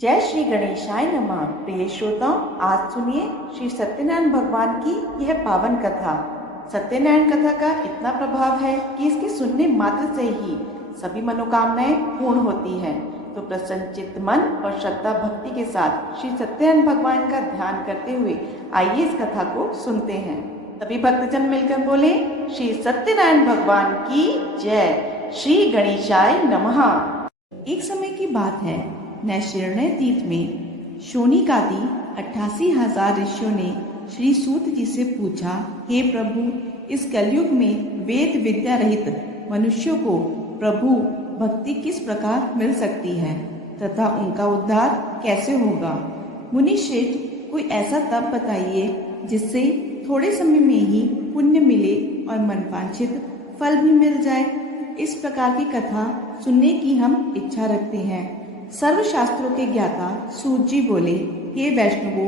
जय श्री गणेशाय नमः। प्रिय श्रोताओं, आज सुनिए श्री सत्यनारायण भगवान की यह पावन कथा। सत्यनारायण कथा का इतना प्रभाव है कि इसके सुनने मात्र से ही सभी मनोकामनाएं पूर्ण होती हैं। तो प्रसन्नचित्त मन और श्रद्धा भक्ति के साथ श्री सत्यनारायण भगवान का ध्यान करते हुए आइए इस कथा को सुनते हैं। सभी भक्तजन मिलकर बोले, श्री सत्यनारायण भगवान की जय। श्री गणेशाय नमः। एक समय की बात है, नैशिरण्य तीर्थ में शोनिकादि 88,000 ऋषियों ने श्री सूत जी से पूछा, हे प्रभु, इस कलयुग में वेद विद्या रहित मनुष्यों को प्रभु भक्ति किस प्रकार मिल सकती है तथा उनका उद्धार कैसे होगा। मुनि श्रेष्ठ, कोई ऐसा तप बताइए जिससे थोड़े समय में ही पुण्य मिले और मनवांछित फल भी मिल जाए। इस प्रकार की कथा सुनने की हम इच्छा रखते हैं। सर्व शास्त्रों के ज्ञाता सूत जी बोले, हे वैष्णवों,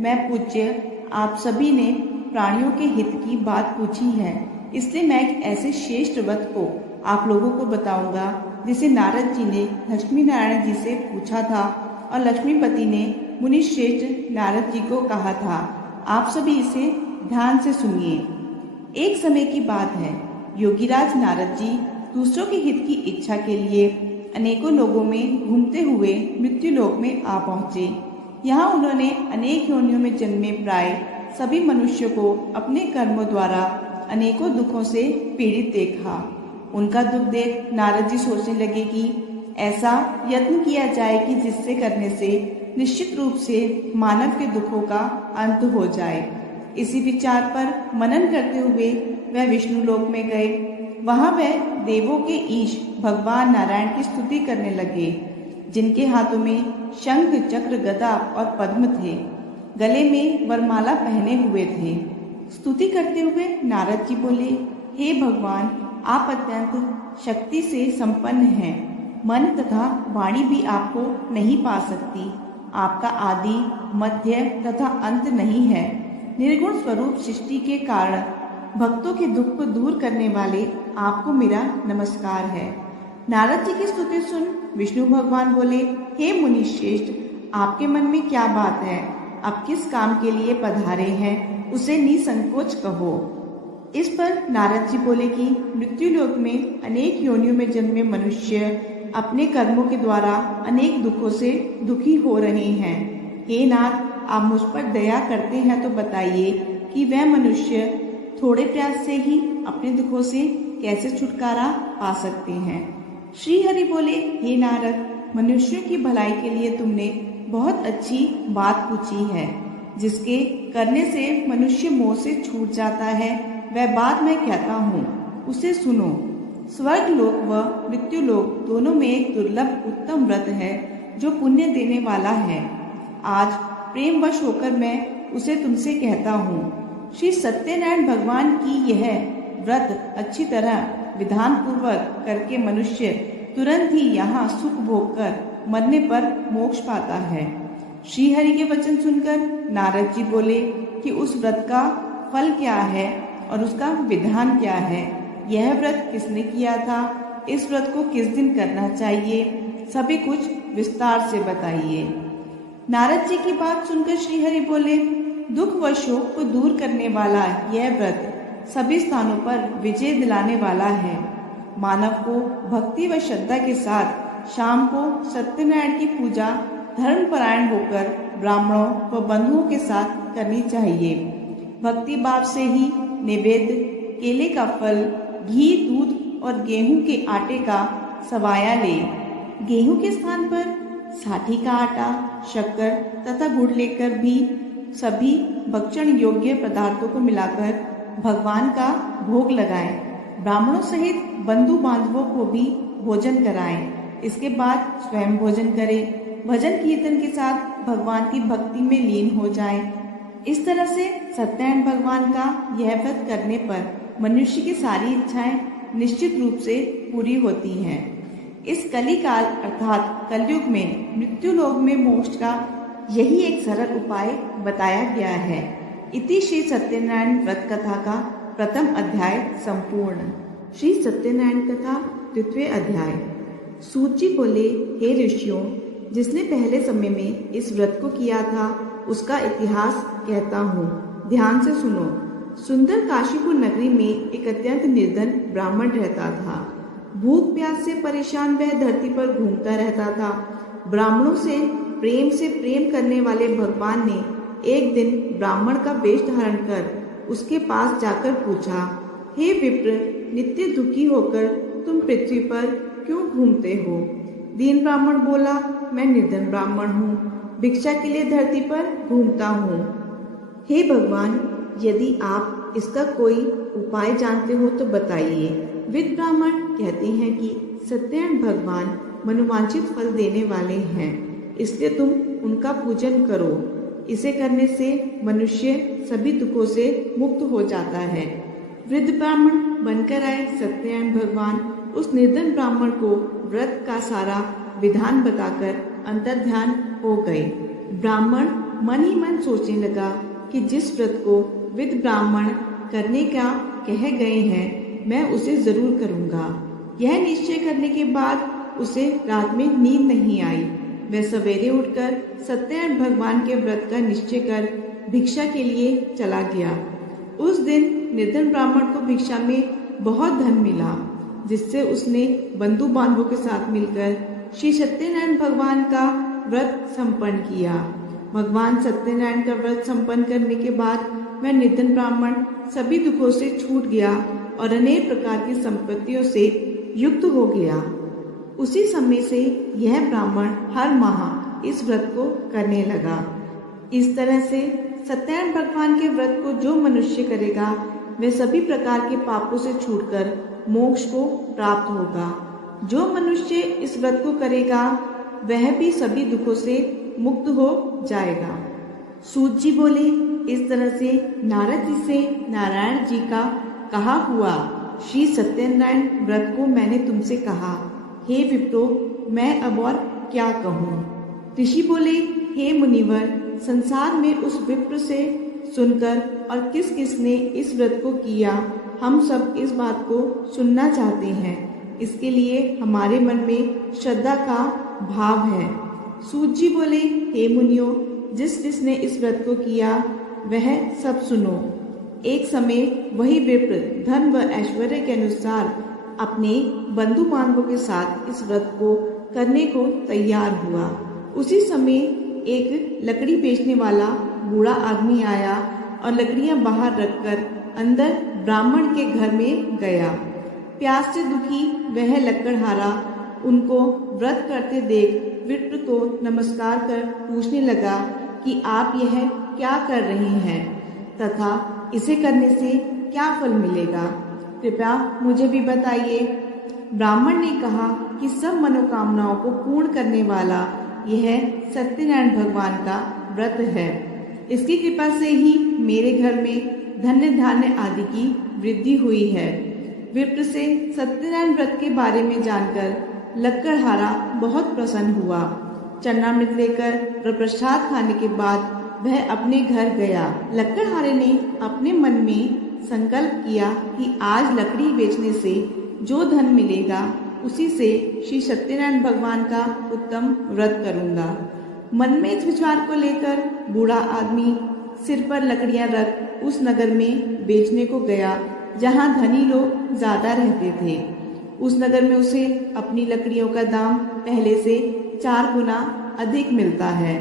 मैं पूज्य आप सभी ने प्राणियों के हित की बात पूछी है, इसलिए मैं एक ऐसे श्रेष्ठ व्रत को आप लोगों को बताऊंगा जिसे नारद जी ने लक्ष्मी नारायण जी से पूछा था और लक्ष्मीपति ने मुनि श्रेष्ठ नारद जी को कहा था। आप सभी इसे ध्यान से सुनिए। एक समय की बात है, योगीराज नारद जी दूसरों के हित की इच्छा के लिए अनेकों लोगों में घूमते हुए मृत्यु लोक में आ पहुँचे। यहाँ उन्होंने अनेक योनियों में जन्मे प्राय सभी मनुष्यों को अपने कर्मों द्वारा अनेकों दुखों से पीड़ित देखा। उनका दुख देख नारद जी सोचने लगे कि ऐसा यत्न किया जाए कि जिससे करने से निश्चित रूप से मानव के दुखों का अंत हो जाए। इसी विचार पर मनन करते हुए वह विष्णु लोक में गए। वहां वह देवों के ईश भगवान नारायण की स्तुति करने लगे, जिनके हाथों में शंख चक्र गदा और पद्म थे, गले में वरमाला पहने हुए थे। स्तुति करते हुए नारद जी बोले, हे भगवान, आप अत्यंत शक्ति से संपन्न हैं। मन तथा वाणी भी आपको नहीं पा सकती। आपका आदि मध्य तथा अंत नहीं है। निर्गुण स्वरूप सृष्टि के कारण भक्तों के दुख को दूर करने वाले आपको मेरा नमस्कार है। नारद जी की स्तुति सुन विष्णु भगवान बोले, हे मुनि श्रेष्ठ, आपके मन में क्या बात है? आप किस काम के लिए पधारे हैं, उसे निसंकोच कहो। इस पर नारद जी बोले कि मृत्यु लोक में अनेक योनियों में जन्मे मनुष्य अपने कर्मों के द्वारा अनेक दुखों से दुखी हो रहे हैं। हे नाथ, आप मुझ पर दया करते हैं तो बताइए कि वह मनुष्य थोड़े प्रयास से ही अपने दुखों से कैसे छुटकारा पा सकते हैं। श्री हरि बोले, हे नारद, मनुष्यों की भलाई के लिए तुमने बहुत अच्छी बात पूछी है। जिसके करने से मनुष्य मोह से छूट जाता है, वह बात मैं कहता हूँ, उसे सुनो। स्वर्ग लोक व मृत्यु लोक दोनों में एक दुर्लभ उत्तम व्रत है जो पुण्य देने वाला है। आज प्रेमवश होकर मैं उसे तुमसे कहता हूँ। श्री सत्यनारायण भगवान की यह व्रत अच्छी तरह विधान पूर्वक करके मनुष्य तुरंत ही यहाँ सुख भोग कर मरने पर मोक्ष पाता है। श्री हरि के वचन सुनकर नारद जी बोले कि उस व्रत का फल क्या है और उसका विधान क्या है। यह व्रत किसने किया था? इस व्रत को किस दिन करना चाहिए? सभी कुछ विस्तार से बताइए। नारद जी की बात सुनकर श्री हरि बोले, दुख व शोक को दूर करने वाला यह व्रत सभी स्थानों पर विजय दिलाने वाला है। मानव को भक्ति व श्रद्धा के साथ शाम को सत्यनारायण की पूजा धर्मपरायण होकर ब्राह्मणों व बंधुओं के साथ करनी चाहिए। भक्ति भाव से ही नैवेद्य, केले का फल, घी, दूध और गेहूं के आटे का सवाया ले। गेहूं के स्थान पर साठी का आटा, शक्कर तथा गुड़ लेकर भी सभी भक्षण योग्य पदार्थों को मिलाकर भगवान का भोग लगाएं। ब्राह्मणों सहित बंधु बांधवों को भी भोजन कराएं। इसके बाद स्वयं भोजन करें। भजन कीर्तन के साथ भगवान की भक्ति में लीन हो जाएं। इस तरह से सत्यनारायण भगवान का यह व्रत करने पर मनुष्य की सारी इच्छाएं निश्चित रूप से पूरी होती हैं। इस कलिकाल अर्थात कलयुग में मृत्यु लोक में मोक्ष का यही एक सरल उपाय बताया गया है। इति श्री सत्यनारायण व्रत कथा का प्रथम अध्याय संपूर्ण। श्री सत्यनारायण कथा द्वितीय अध्याय। सूत जी बोले, हे ऋषियों, जिसने पहले समय में इस व्रत को किया था उसका इतिहास कहता हूँ। ध्यान से सुनो। सुंदर काशीपुर नगरी में एक अत्यंत निर्धन ब्राह्मण रहता था। भूख प्यास से परेशान वह धरती पर घूमता रहता था। ब्राह्मणों से प्रेम करने वाले भगवान ने एक दिन ब्राह्मण का वेश धारण कर उसके पास जाकर पूछा, हे विप्र, नित्य दुखी होकर तुम पृथ्वी पर क्यों घूमते हो? दीन ब्राह्मण बोला, मैं निर्धन ब्राह्मण हूँ, भिक्षा के लिए धरती पर घूमता हूँ। हे भगवान, यदि आप इसका कोई उपाय जानते हो तो बताइए। विद ब्राह्मण कहते हैं कि सत्यनारायण भगवान मनोवांछित फल देने वाले हैं, इसलिए तुम उनका पूजन करो। इसे करने से मनुष्य सभी दुखों से मुक्त हो जाता है। वृद्ध ब्राह्मण बनकर आए सत्यनारायण भगवान उस निर्धन ब्राह्मण को व्रत का सारा विधान बताकर अंतर्ध्यान हो गए। ब्राह्मण मन ही मन सोचने लगा कि जिस व्रत को विद ब्राह्मण करने का कह गए हैं मैं उसे जरूर करूंगा। यह निश्चय करने के बाद उसे रात में नींद नहीं आई। वह सवेरे उठकर सत्यनारायण भगवान के व्रत का निश्चय कर भिक्षा के लिए चला गया। उस दिन निर्धन ब्राह्मण को भिक्षा में बहुत धन मिला, जिससे उसने बंधु बांधवों के साथ मिलकर श्री सत्यनारायण भगवान का व्रत संपन्न किया। भगवान सत्यनारायण का व्रत संपन्न करने के बाद वह निर्धन ब्राह्मण सभी दुखों से छूट गया और अनेक प्रकार की संपत्तियों से युक्त हो गया। उसी समय से यह ब्राह्मण हर माह इस व्रत को करने लगा। इस तरह से सत्यनारायण भगवान के व्रत को जो मनुष्य करेगा वह सभी प्रकार के पापों से छूटकर मोक्ष को प्राप्त होगा। जो मनुष्य इस व्रत को करेगा वह भी सभी दुखों से मुक्त हो जाएगा। सूत जी बोले, इस तरह से नारद जी से नारायण जी का कहा हुआ श्री सत्यनारायण व्रत को मैंने तुमसे कहा। हे विप्रो, मैं अब और क्या कहूँ? ऋषि बोले, हे मुनिवर, संसार में उस विप्र से सुनकर और किस किस ने इस व्रत को किया, हम सब इस बात को सुनना चाहते हैं। इसके लिए हमारे मन में श्रद्धा का भाव है। सूत जी बोले, हे मुनियों, जिस जिसने इस व्रत को किया वह सब सुनो। एक समय वही विप्र धन व ऐश्वर्य के अनुसार अपने बंधु बांधवों के साथ इस व्रत को करने को तैयार हुआ। उसी समय एक लकड़ी बेचने वाला बूढ़ा आदमी आया और लकड़ियां बाहर रखकर अंदर ब्राह्मण के घर में गया। प्यास से दुखी वह लकड़हारा उनको व्रत करते देख विप्र को नमस्कार कर पूछने लगा कि आप यह क्या कर रहे हैं तथा इसे करने से क्या फल मिलेगा, कृपया मुझे भी बताइए। ब्राह्मण ने कहा कि सब मनोकामनाओं को पूर्ण करने वाला यह सत्यनारायण भगवान का व्रत है। इसकी कृपा से ही मेरे घर में धन्य धान्य आदि की वृद्धि हुई है। विप्र से सत्यनारायण व्रत के बारे में जानकर लकड़हारा बहुत प्रसन्न हुआ। चरणामृत लेकर और प्रसाद खाने के बाद वह अपने घर गया। लकड़हारे ने अपने मन में संकल्प किया कि आज लकड़ी बेचने से जो धन मिलेगा उसी से श्री सत्यनारायण भगवान का उत्तम व्रत करूंगा। मन में इस विचार को लेकर बूढ़ा आदमी सिर पर लकड़ियां रख उस नगर में बेचने को गया जहां धनी लोग ज्यादा रहते थे। उस नगर में उसे अपनी लकड़ियों का दाम पहले से 4 गुना अधिक मिलता है।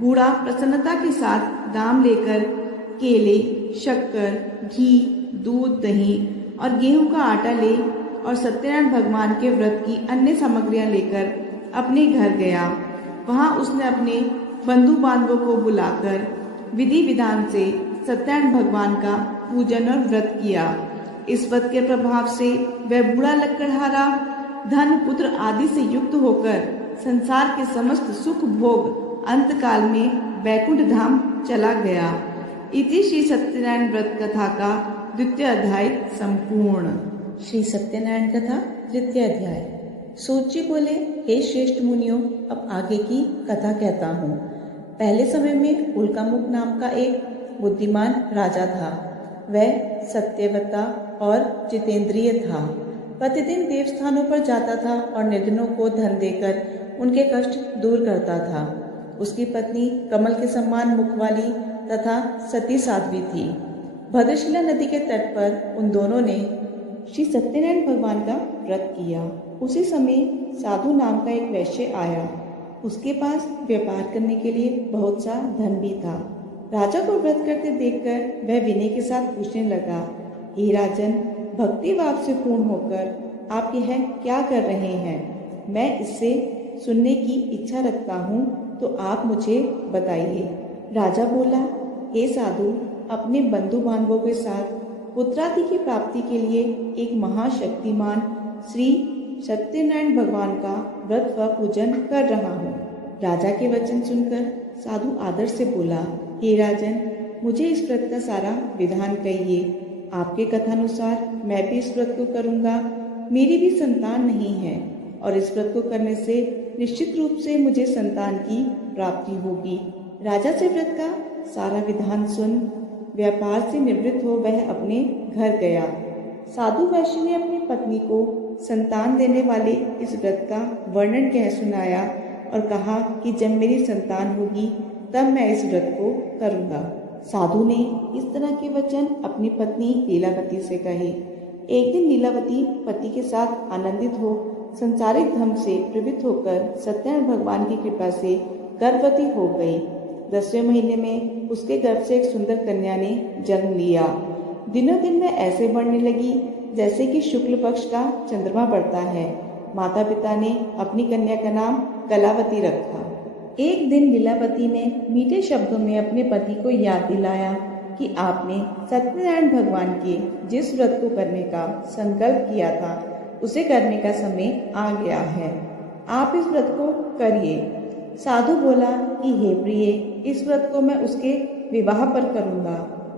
बूढ़ा प्रसन्नता के साथ दाम लेकर केले, शक्कर, घी, दूध, दही और गेहूं का आटा ले और सत्यनारायण भगवान के व्रत की अन्य सामग्रियां लेकर अपने घर गया। वहां उसने अपने बंधु बांधवों को बुलाकर विधि विधान से सत्यनारायण भगवान का पूजन और व्रत किया। इस व्रत के प्रभाव से वह बूढ़ा लकड़हारा धन, पुत्र आदि से युक्त होकर संसार के समस्त सुख भोग अंतकाल में वैकुंठ धाम चला गया। इति श्री सत्यनारायण व्रत कथा का द्वितीय अध्याय संपूर्ण। श्री सत्यनारायण कथा तृतीय अध्याय। सूत जी बोले, हे श्रेष्ठ मुनियों, अब आगे की कथा कहता हूँ। पहले समय में उल्कामुख नाम का एक बुद्धिमान राजा था। वह सत्यवता और जितेंद्रिय था। प्रतिदिन देवस्थानों पर जाता था और निर्धनों को धन देकर उनके कष्ट दूर करता था। उसकी पत्नी कमल के समान मुख वाली तथा सती साध्वी थी। भद्रशिला नदी के तट पर उन दोनों ने श्री सत्यनारायण भगवान का व्रत किया। उसी समय साधु नाम का एक वैश्य आया। उसके पास व्यापार करने के लिए बहुत सा धन भी था। राजा को व्रत करते देखकर वह विनय के साथ पूछने लगा, हे राजन, भक्ति भाव से पूर्ण होकर आप यह क्या कर रहे हैं? मैं इससे सुनने की इच्छा रखता हूँ, तो आप मुझे बताइए। राजा बोला, हे साधु, अपने बंधु बांधवों के साथ पुत्रादि की प्राप्ति के लिए एक महाशक्तिमान श्री सत्यनारायण भगवान का व्रत व पूजन कर रहा हूँ। राजा के वचन सुनकर साधु आदर से बोला, हे राजन, मुझे इस व्रत का सारा विधान कहिए। आपके कथानुसार मैं भी इस व्रत को करूँगा। मेरी भी संतान नहीं है और इस व्रत को करने से निश्चित रूप से मुझे संतान की प्राप्ति होगी। राजा से व्रत का सारा विधान सुन व्यापार से निवृत्त हो वह अपने घर गया। साधु वैश्य ने अपनी पत्नी को संतान देने वाले इस व्रत का वर्णन कह सुनाया और कहा कि जब मेरी संतान होगी तब मैं इस व्रत को करूँगा। साधु ने इस तरह के वचन अपनी पत्नी लीलावती से कहे। एक दिन लीलावती पति के साथ आनंदित हो संसारिक धर्म से प्रवृत्त होकर सत्यनारायण भगवान की कृपा से गर्भवती हो गई। 10वें महीने में उसके गर्भ से एक सुंदर कन्या ने जन्म लिया। दिनों दिन वह ऐसे बढ़ने लगी जैसे कि शुक्ल पक्ष का चंद्रमा बढ़ता है। माता पिता ने अपनी कन्या का नाम कलावती रखा। एक दिन लीलावती ने मीठे शब्दों में अपने पति को याद दिलाया कि आपने सत्यनारायण भगवान के जिस व्रत को करने का संकल्प किया था उसे करने का समय आ गया है। आप इस व्रत को करिए। साधु बोला कि हे प्रिय, इस व्रत को मैं उसके विवाह पर करूँगा।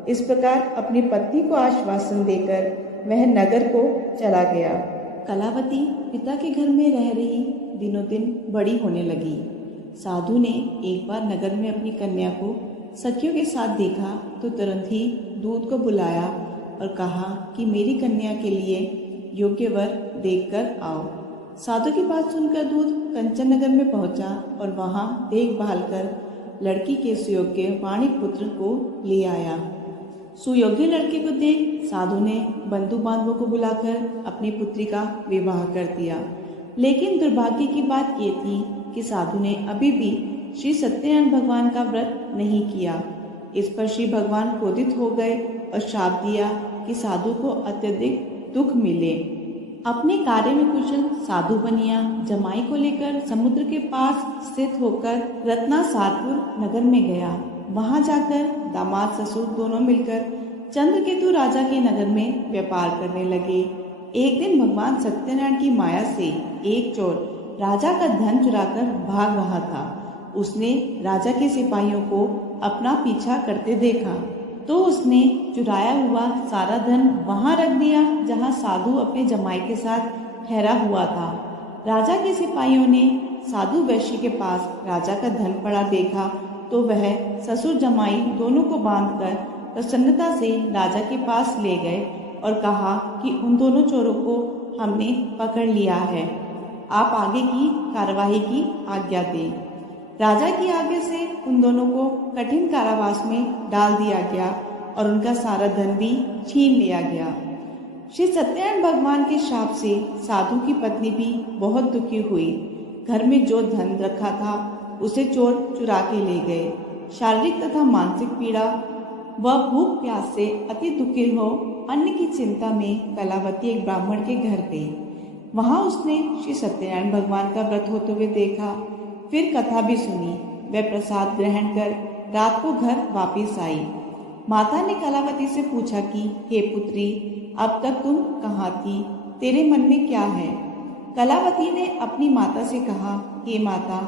इस प्रकार अपनी पत्नी को आश्वासन देकर वह नगर को चला गया। कलावती पिता के घर में रह रही दिनों दिन बड़ी होने लगी। साधु ने एक बार नगर में अपनी कन्या को सखियों के साथ देखा तो तुरंत ही दूत को बुलाया और कहा कि मेरी कन्या के लिए योग्य वर देखकर आओ। साधु की बात सुनकर दूत कंचन नगर में पहुंचा और वहां देखभाल कर लड़की के सुयोग्य वाणिक पुत्र को ले आया। सुयोग्य लड़के को देख साधु ने बंधु बांधवों को बुलाकर अपनी पुत्री का विवाह कर दिया। लेकिन दुर्भाग्य की बात ये थी कि साधु ने अभी भी श्री सत्यनारायण भगवान का व्रत नहीं किया। इस पर श्री भगवान क्रोधित हो गए और श्राप दिया कि साधु को अत्यधिक दुख मिले। अपने कार्य में कुशल साधु बनिया जमाई को लेकर समुद्र के पास स्थित होकर रत्नासारपुर नगर में गया। वहां जाकर दामाद ससुर दोनों मिलकर चंद्रकेतु राजा के नगर में व्यापार करने लगे। एक दिन भगवान सत्यनारायण की माया से एक चोर राजा का धन चुराकर भाग रहा था। उसने राजा के सिपाहियों को अपना पीछा करते देखा तो उसने चुराया हुआ सारा धन वहां रख दिया जहां साधु अपने जमाई के साथ ठहरा हुआ था। राजा के सिपाहियों ने साधु वैश्य के पास राजा का धन पड़ा देखा तो वह ससुर जमाई दोनों को बांधकर प्रसन्नता से राजा के पास ले गए और कहा कि उन दोनों चोरों को हमने पकड़ लिया है, आप आगे की कार्यवाही की आज्ञा दें। राजा की आज्ञा से उन दोनों को कठिन कारावास में डाल दिया गया और उनका सारा धन भी छीन लिया गया। श्री सत्यनारायण भगवान के शाप से साधु की पत्नी भी बहुत दुखी हुई। घर में जो धन रखा था उसे चोर चुरा के ले गए। शारीरिक तथा मानसिक पीड़ा व भूख प्यास से अति दुखी हो अन्न की चिंता में कलावती एक ब्राह्मण के घर गई। वहां उसने श्री सत्यनारायण भगवान का व्रत होते हुए देखा। फिर कथा भी सुनी। वह प्रसाद ग्रहण कर रात को घर वापस आई। माता ने कलावती से पूछा कि हे पुत्री, अब तक तुम कहाँ थी? तेरे मन में क्या है? कलावती ने अपनी माता से कहा, हे माता,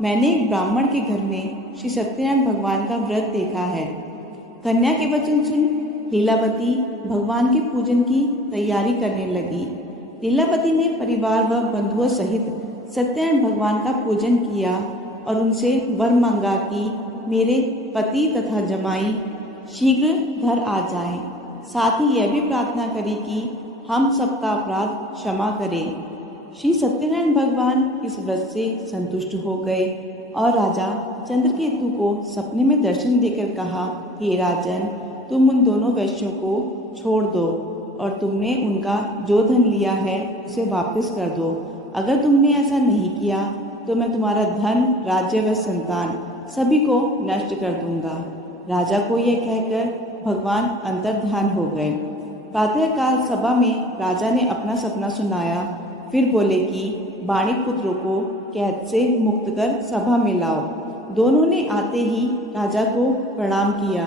मैंने एक ब्राह्मण के घर में श्री सत्यनारायण भगवान का व्रत देखा है। कन्या के वचन सुन लीलावती भगवान के पूजन की तैयारी करने लगी। लीलावती ने परिवार व बंधुओं सहित सत्यनारायण भगवान का पूजन किया और उनसे वर मांगा कि मेरे पति तथा जमाई शीघ्र घर आ जाएं। साथ ही यह भी प्रार्थना करी कि हम सबका अपराध क्षमा करें। श्री सत्यनारायण भगवान इस व्रत से संतुष्ट हो गए और राजा चंद्रकेतु को सपने में दर्शन देकर कहा, हे राजन, तुम उन दोनों वैश्यों को छोड़ दो और तुमने उनका जो धन लिया है उसे वापस कर दो। अगर तुमने ऐसा नहीं किया तो मैं तुम्हारा धन, राज्य व संतान सभी को नष्ट कर दूंगा। राजा को यह कहकर भगवान अंतर्ध्यान हो गए। प्रातःकाल सभा में राजा ने अपना सपना सुनाया। फिर बोले कि वाणिक पुत्रों को कैद से मुक्त कर सभा में लाओ। दोनों ने आते ही राजा को प्रणाम किया।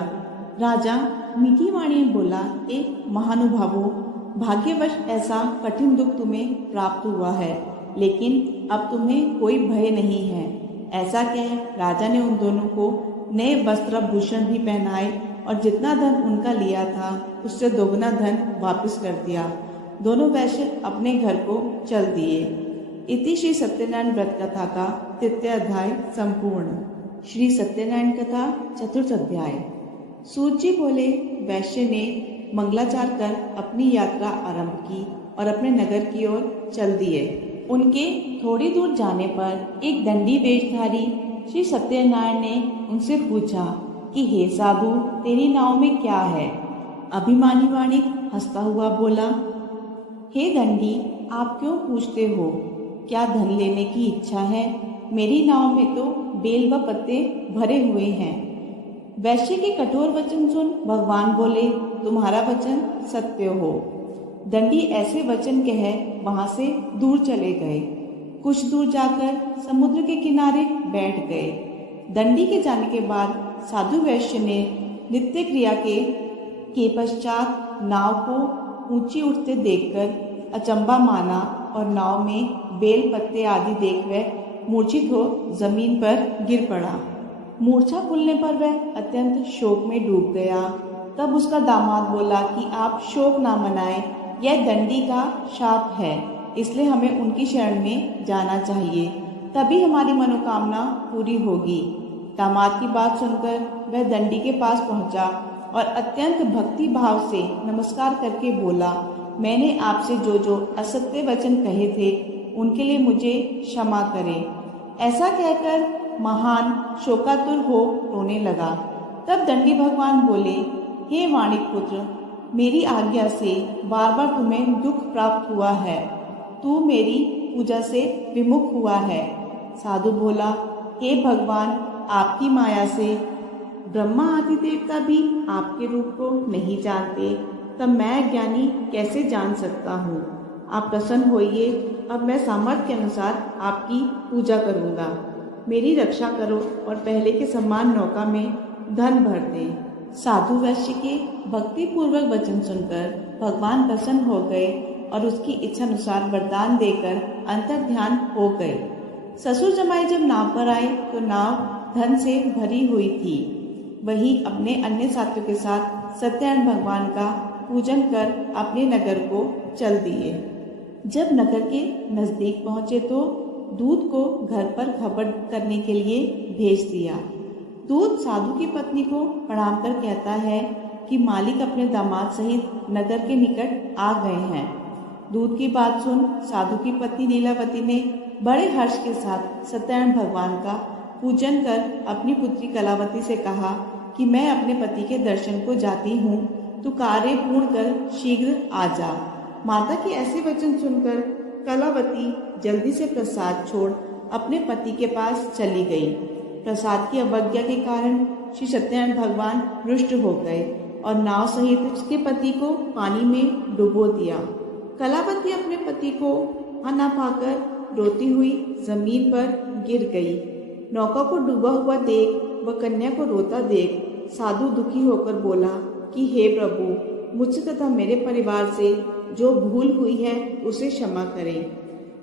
राजा मीठी वाणी में बोला, एक महानुभावों, भाग्यवश ऐसा कठिन दुख तुम्हें प्राप्त हुआ है, लेकिन अब तुम्हें कोई भय नहीं है। ऐसा कह राजा ने उन दोनों को नए वस्त्र भूषण भी पहनाए और जितना धन उनका लिया था उससे दोगुना धन वापस कर दिया। दोनों वैश्य अपने घर को चल दिए। इति श्री सत्यनारायण व्रत कथा का तृतीय अध्याय संपूर्ण। श्री सत्यनारायण कथा चतुर्थ अध्याय। सूत जी बोले, वैश्य ने मंगलाचार कर अपनी यात्रा आरंभ की और अपने नगर की ओर चल दिए। उनके थोड़ी दूर जाने पर एक दंडी वेशधारी श्री सत्यनारायण ने उनसे पूछा कि हे साधु, तेरी नाव में क्या है? अभिमानी वाणिक हंसता हुआ बोला, हे दंडी, आप क्यों पूछते हो? क्या धन लेने की इच्छा है? मेरी नाव में तो बेल व पत्ते भरे हुए हैं। वैश्य के कठोर वचन सुन भगवान बोले, तुम्हारा वचन सत्य हो। दंडी ऐसे वचन कह वहां से दूर चले गए। कुछ दूर जाकर समुद्र के किनारे बैठ गए। दंडी के जाने के बाद साधु वैश्य ने नित्य क्रिया के पश्चात नाव को ऊंची उठते देखकर अचंबा माना और नाव में बेल पत्ते आदि देख वह मूर्छित हो जमीन पर गिर पड़ा। मूर्छा खुलने पर वह अत्यंत शोक में डूब गया। तब उसका दामाद बोला कि आप शोक ना मनाएं, यह दंडी का शाप है, इसलिए हमें उनकी शरण में जाना चाहिए, तभी हमारी मनोकामना पूरी होगी। दामाद की बात सुनकर वह दंडी के पास पहुंचा और अत्यंत भक्ति भाव से नमस्कार करके बोला, मैंने आपसे जो जो असत्य वचन कहे थे उनके लिए मुझे क्षमा करें। ऐसा कहकर महान शोकातुर हो रोने लगा। तब दंडी भगवान बोले, हे वाणिक पुत्र, मेरी आज्ञा से बार बार तुम्हें दुख प्राप्त हुआ है। तू मेरी पूजा से विमुख हुआ है। साधु बोला, हे भगवान, आपकी माया से ब्रह्मा आदि देवता भी आपके रूप को नहीं जानते, तब मैं ज्ञानी कैसे जान सकता हूँ? आप प्रसन्न होइए, अब मैं सामर्थ्य के अनुसार आपकी पूजा करूँगा। मेरी रक्षा करो और पहले के समान नौका में धन भर दे। साधु वैश्य के भक्ति पूर्वक वचन सुनकर भगवान प्रसन्न हो गए और उसकी इच्छा अनुसार वरदान देकर अंतर्ध्यान हो गए। ससुर जमाई जब नाव पर आए तो नाव धन से भरी हुई थी। वही अपने अन्य साथियों के साथ सत्यनारायण भगवान का पूजन कर अपने नगर को चल दिए। जब नगर के नजदीक पहुंचे तो दूत को घर पर खबर करने के लिए भेज दिया। दूत साधु की पत्नी को प्रणाम कर कहता है कि मालिक अपने दामाद सहित नगर के निकट आ गए हैं। दूत की बात सुन साधु की पत्नी लीलावती ने बड़े हर्ष के साथ सत्यनारायण भगवान का पूजन कर अपनी पुत्री कलावती से कहा कि मैं अपने पति के दर्शन को जाती हूँ, तू कार्य पूर्ण कर शीघ्र आ जा। माता के ऐसे वचन सुनकर कलावती जल्दी से प्रसाद छोड़ अपने पति के पास चली गई। प्रसाद की अवज्ञा के कारण श्री सत्यनारायण भगवान रुष्ट हो गए और नाव सहित उसके पति को पानी में डुबो दिया। कलावती अपने पति को ना पाकर रोती हुई जमीन पर गिर गई। नौका को डूबा हुआ देख व कन्या को रोता देख साधु दुखी होकर बोला कि हे प्रभु, मुझसे तथा मेरे परिवार से जो भूल हुई है उसे क्षमा करें।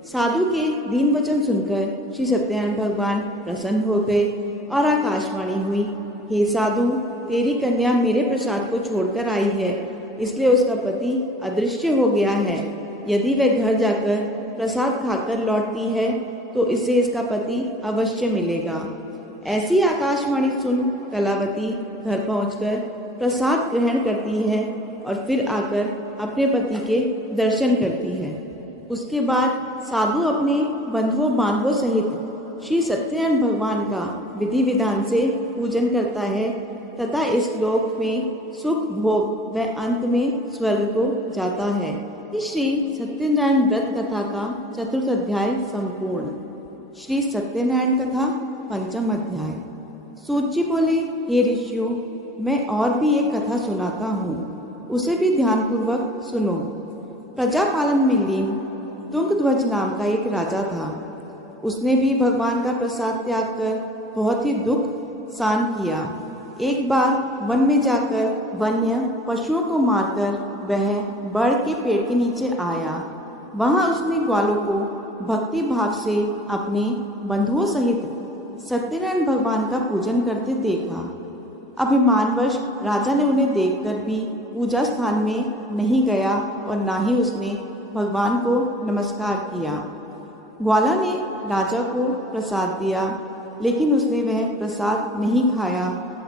साधु के दीन वचन सुनकर श्री सत्यनारायण भगवान प्रसन्न हो गए और आकाशवाणी हुई, हे साधु, तेरी कन्या मेरे प्रसाद को छोड़कर आई है, इसलिए उसका पति अदृश्य हो गया है। यदि वह घर जाकर प्रसाद खाकर लौटती है तो इससे इसका पति अवश्य मिलेगा। ऐसी आकाशवाणी सुन कलावती घर पहुंचकर प्रसाद ग्रहण करती है और फिर आकर अपने पति के दर्शन करती है। उसके बाद साधु अपने बंधुओं बांधवों सहित श्री सत्यनारायण भगवान का विधि विधान से पूजन करता है तथा इस लोक में सुख भोग व अंत में स्वर्ग को जाता है। श्री सत्यनारायण व्रत कथा का चतुर्थ अध्याय संपूर्ण। श्री सत्यनारायण कथा पंचम अध्याय। सूत जी बोले, हे ऋषियों, मैं और भी एक कथा सुनाता हूँ, उसे भी ध्यानपूर्वक सुनो। प्रजापालन में लीन तुंगध्वज नाम का एक राजा था। उसने भी भगवान का प्रसाद त्याग कर बहुत ही दुख सहन किया। एक बार वन में जाकर वन्य पशुओं को मारकर वह बड़ के पेड़ के नीचे आया। वहां उसने ग्वालों को भक्ति भाव से अपने बंधुओं सहित सत्यनारायण भगवान का पूजन करते देखा। अभिमानवश राजा ने उन्हें देखकर भी पूजा स्थान में नहीं गया और ना ही उसने भगवान को नमस्कार किया। ग्वाला ने राजा को प्रसाद दिया, लेकिन उसने वह प्रसाद नहीं खाया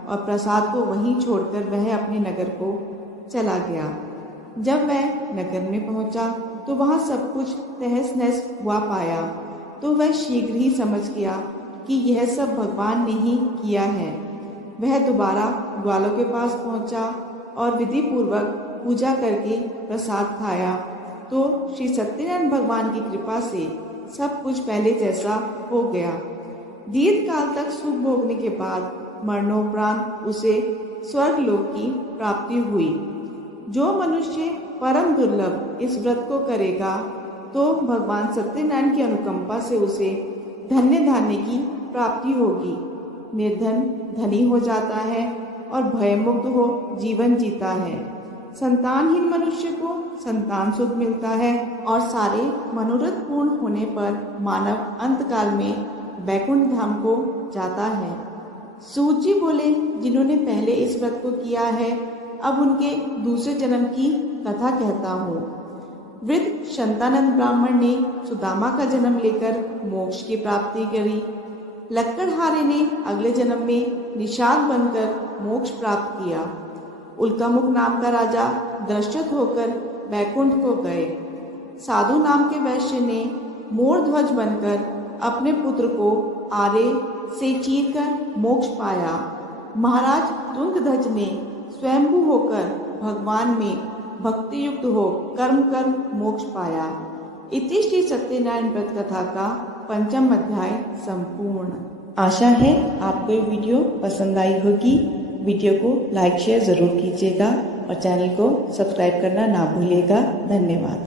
और प्रसाद को वहीं छोड़कर वह अपने नगर को चला गया। जब वह नगर में पहुंचा तो वहां सब कुछ तहस नहस हुआ पाया, तो वह शीघ्र ही समझ गया कि यह सब भगवान ने ही किया है। वह दोबारा ग्वालों के पास पहुंचा और विधि पूर्वक पूजा करके प्रसाद खाया, तो श्री सत्यनारायण भगवान की कृपा से सब कुछ पहले जैसा हो गया। दीर्घ काल तक सुख भोगने के बाद मरणोपरांत उसे स्वर्ग लोक की प्राप्ति हुई। जो मनुष्य परम दुर्लभ इस व्रत को करेगा तो भगवान सत्यनारायण की अनुकंपा से उसे धन्य धान्य की प्राप्ति होगी। निर्धन धनी हो जाता है और भयमुक्त हो जीवन जीता है। संतानहीन मनुष्य को संतान सुख मिलता है और सारे मनोरथ पूर्ण होने पर मानव अंतकाल में वैकुंठ धाम को जाता है। सूत जी बोले, जिन्होंने पहले इस व्रत को किया है, अब उनके दूसरे जन्म की कथा कहता हूँ। वृद्ध शंतानंद ब्राह्मण ने सुदामा का जन्म लेकर मोक्ष की प्राप्ति करी। लक्कड़हारे ने अगले जन्म में निषाद बनकर मोक्ष प्राप्त किया। उल्कामुख नाम का राजा दृष्टत होकर वैकुंठ को गए। साधु नाम के वैश्य ने मोरध्वज बनकर अपने पुत्र को आरे से चीरकर मोक्ष पाया। महाराज तुंगध्वज ने स्वयंभू होकर भगवान में भक्ति युक्त हो कर्म कर मोक्ष पाया। इति श्री सत्यनारायण व्रत कथा का पंचम अध्याय संपूर्ण। आशा है आपको ये वीडियो पसंद आई होगी। वीडियो को लाइक शेयर जरूर कीजिएगा और चैनल को सब्सक्राइब करना ना भूलिएगा। धन्यवाद।